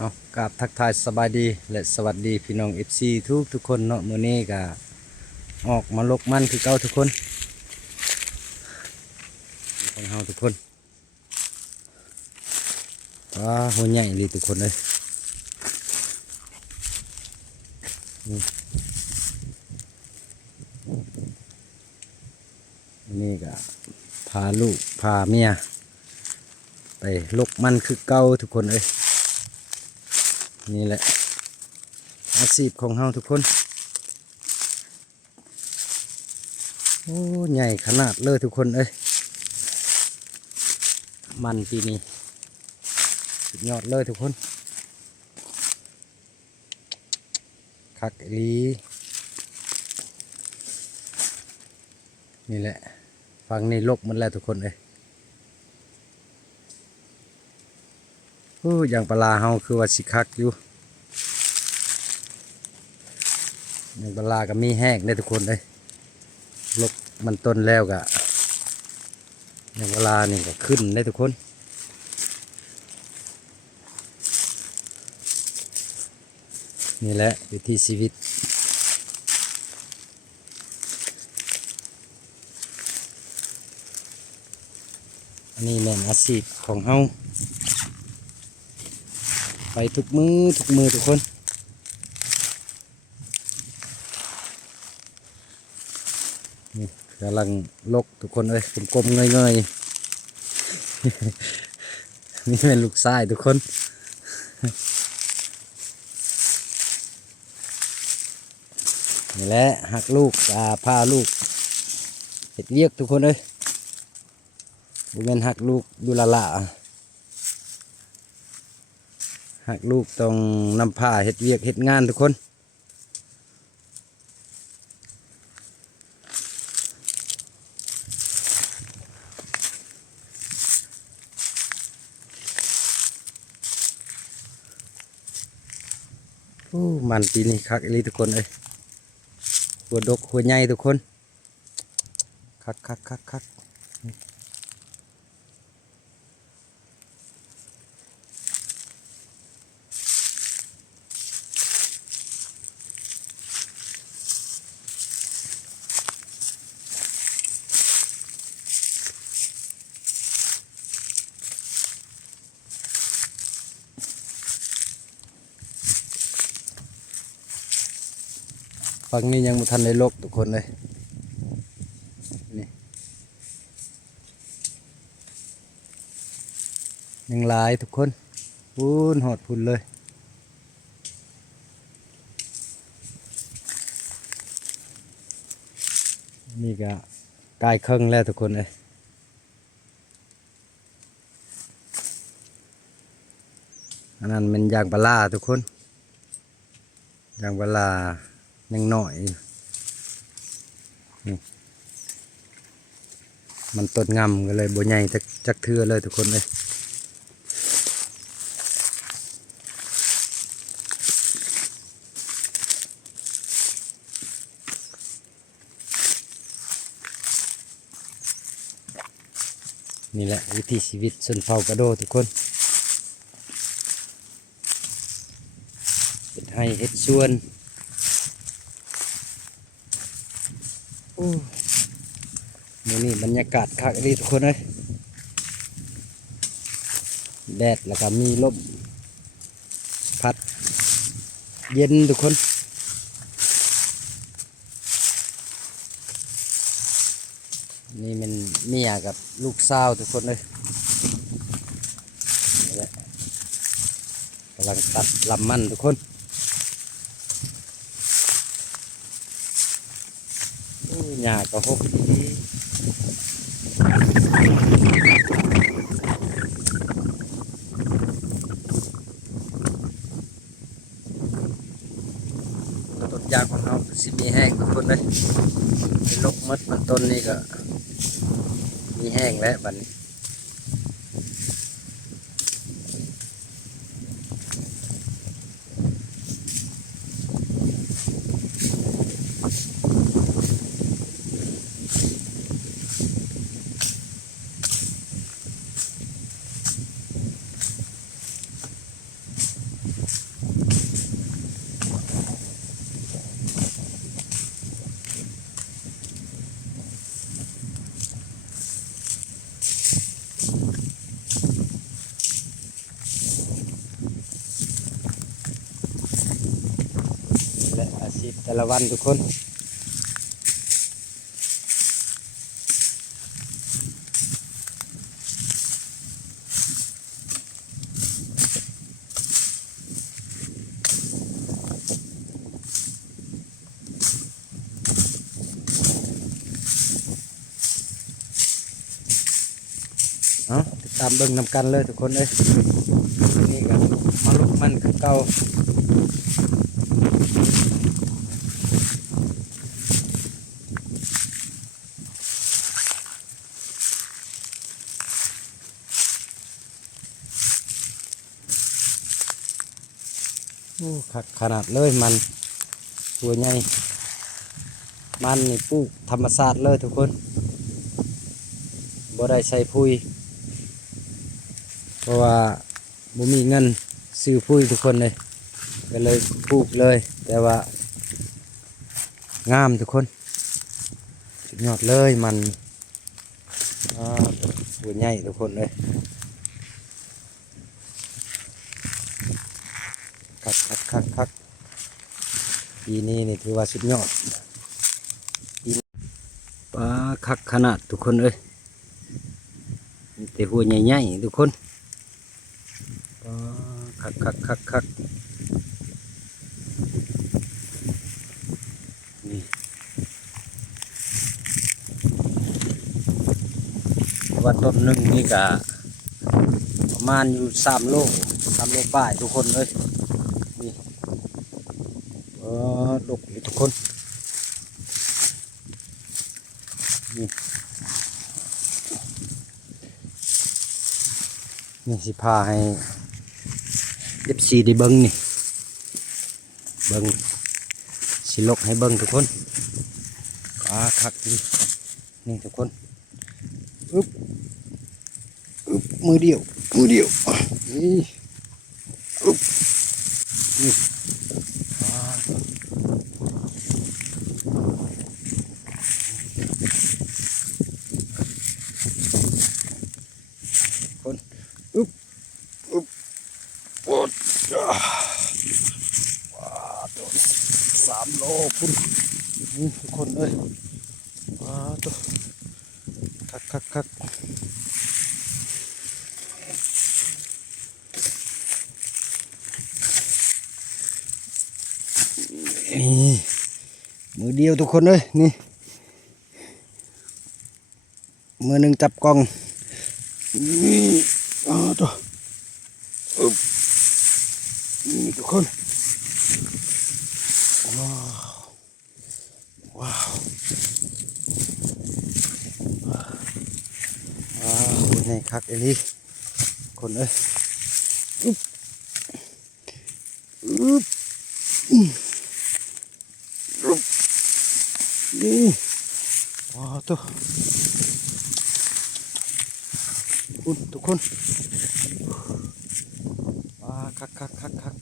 เอากราบทักทายสบายดีและสวัสดีพี่น้องเอฟซีทุกคนเนาะมื้อนี้ก็ออกมาลกมันคือเก่าทุกคนของเฮาทุกคนว้าหัวใหญ่ดีทุกคนเลยนี่ก็พาลูกพาเมียไปลกมันคือเก่าทุกคนเลยนี่แหละอาชีพของเฮาทุกคนโอ้ใหญ่ขนาดเลยทุกคนเอ้ยมันปีนี้สุดยอดเลยทุกคนคักอีหลีนี่แหละฟังนี่ลกมันแล้วทุกคนเอ้ยโอ้อย่างปลาเฮาคือว่าสิคักอยู่อย่างปลาก็มีแห้งได้ทุกคนเอ้ยลกมันต้นแล้วก็อย่างปลานี่ก็ขึ้นได้ทุกคนนี่แหละวิถีชีวิตอันนี้แม่นอาชีพของเฮาไปทุกมือทุกคนนี่กำลังลกทุกคนเอ้ยกลมๆเงยๆ นี่เป็นลูกชายทุกคนนี่แหละหักลูกพาลูกเห็ดเวียกทุกคนเอ้ยบุเมนหักลูกดูละหักลูกต้องนำผ้าเห็ดเวียกเห็ดงานทุกคนโอ้มันปีนี้คักอีหลีทุกคนเอ้ยหัวดกหัวใหญ่ทุกคนคักฝั่งนี้ยังไม่ทันได้ลกทุกคนเลยนี่ยังหลายทุกคนพูนหอดพูนเลยนี่ก็กายครึ่งแล้วทุกคนเลยอันนั้นเป็นยางปลาทุกคนยางปลายังหน่อยนี่มันต้นงำก็เลยบ่ใหญ่จักเทือเลยทุกคนเลยนี่แหละวิถีชีวิตชนเผ่ากระโดทุกคนเห็ดให้เห็ดส่วนโอ้นี่บรรยากาศคักดีทุกคนเลยแดดแล้วก็มีลมพัดเย็นทุกคนนี่มันเมียกับลูกสาวทุกคนเลยนี่แหละกำลังตัดลำมันทุกคนหญ้าก็หกดีต้นยางของเราสิมีแห้งทุกคนเลยลกมัดมันต้นนี่ก็มีแห้งแล้วบัดนี้ สิบแต่ละวันทุกคนเอาติดตามเบิ่งนำกันเลยทุกคนเลยนี่ก็มาลุกมันคือเก่าโอ้คักขนาดเลยมันตัวใหญ่มันนี่ปลูกธรรมชาติเลยทุกคนบ่ได้ใส่ปุ๋ยเพราะว่าบ่มีเงินซื้อปุ๋ยทุกคนเลยก็เลยปลูกเลยแต่ว่างามทุกคนสุดยอดเลยมันตัวใหญ่ทุกคนเลยคักปีนี้นี่ถือว่าสุดยอดปลาคักขนาดทุกคนเอ้ยมีแต่หัวใหญ่ๆทุกคนปลาคักนี่ว่าต้นหนึ่งนี่ก็ประมาณอยู่3 โลป้ายทุกคนเลยนี่ดกทุกคนนี่สิพาให้FCได้เบิ้งนี่เบิ้งสิลกให้เบิ้งทุกคนคักนี่ทุกคนอึ๊บมือเดียวนี่อึ๊บนี่คนอึ๊บโอ้ตัว3 โลพุ่นนี่ทุกคนเลยตัวคักนี่มือเดียวทุกคนเลยนี่มือหนึ่งจับกล้องนี่ตัวนี่ทุกคนว้าวในคักเอลี่คนเอ้ยนี่ตัวทุกคนคัก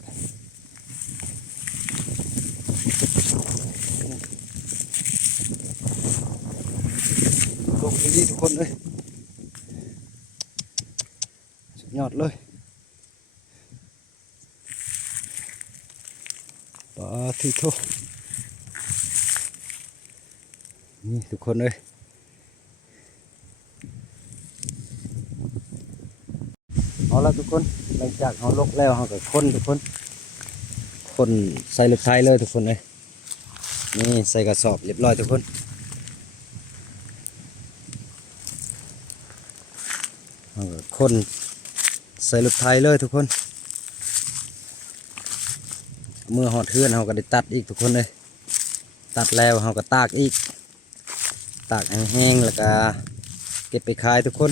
ลงไปดีทุกคนเลยสุดยอดเลยที่โตนี่ทุกคนเลยเอาละทุกคนหลังจากเราลกแล้วเราก็คนทุกคนใส่รถไถเลยทุกคนเลยนี่ใส่กระสอบเรียบร้อยทุกคนเราก็คนใส่รถไถเลยทุกคนเมื่อหอดเทือนเราก็ได้ตัดอีกทุกคนเลยตัดแล้วเราก็ตากอีกตากแห้งๆแล้วก็เก็บไปขายทุกคน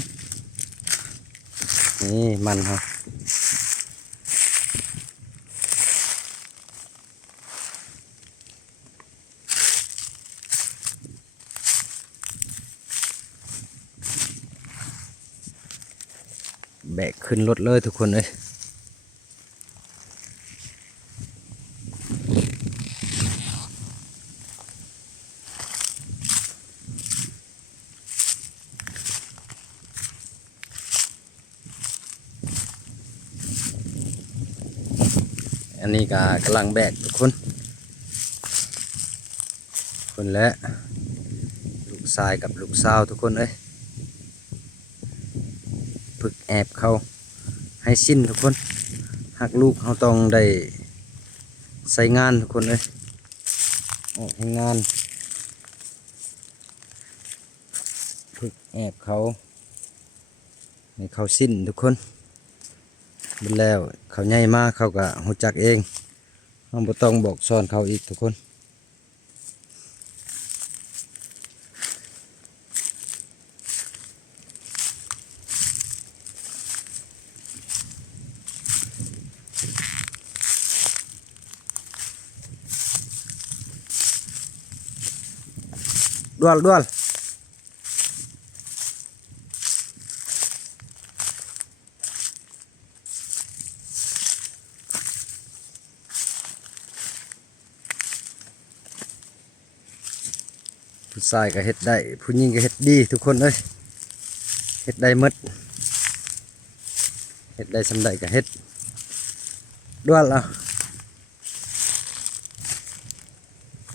นี่มันครับแบกขึ้นรถเลยทุกคนเลยอันนี้ก็กำลังแบกทุกคน คนและลูกชายกับลูกสาวทุกคนเอ้ยฝึกแอบเขาให้สิ้นทุกคนหากลูกเขาต้องได้ใส่งานทุกคนเอ้ยออกให้งานฝึกแอบเขาให้เขาสิ้นทุกคนบุญแล้วเขาใหญ่มากเขาก็หูจักเองเราบ่ต้องบอกสอนเขาอีกทุกคนดวลดวลผู้ชายก็เฮ็ดได้ผู้หญิงก็เฮ็ดดีทุกคนเอ้ยเฮ็ดได้หมดเฮ็ดได้สำใดก็เฮ็ดดวลเอา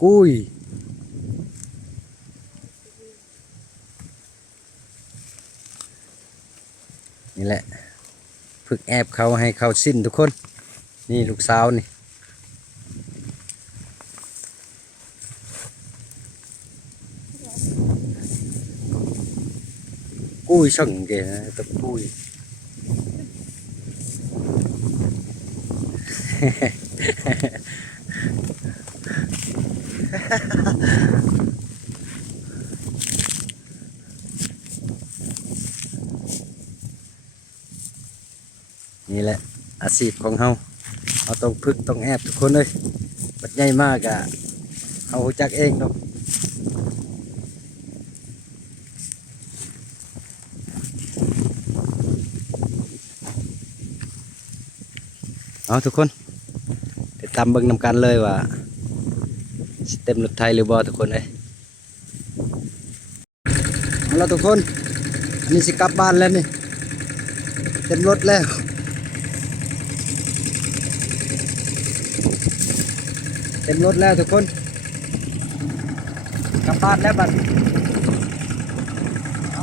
กุ้ยนี่แหละฝึกแอบเขาให้เขาสิ้นทุกคนนี่ลูกสาวนี่กุ้ยสั่งเกนะตะกุ้ย นี่แหละอาชีพของเฮาเราต้องฝึกต้องแอบทุกคนเลยบัดใหญ่มากอะเฮารู้จักเองเนาะเอาทุกคนไปตามเบิ่งนำกันเลยว่าสิเต็มรถไทยหรือบ่ทุกคนเอ้ยเอาละทุกคนอันนี้สิกลับบ้านแล้วนี่เต็มรถแล้วเต็มรถแล้วทุกคนกลับบ้านแล้วบัดไป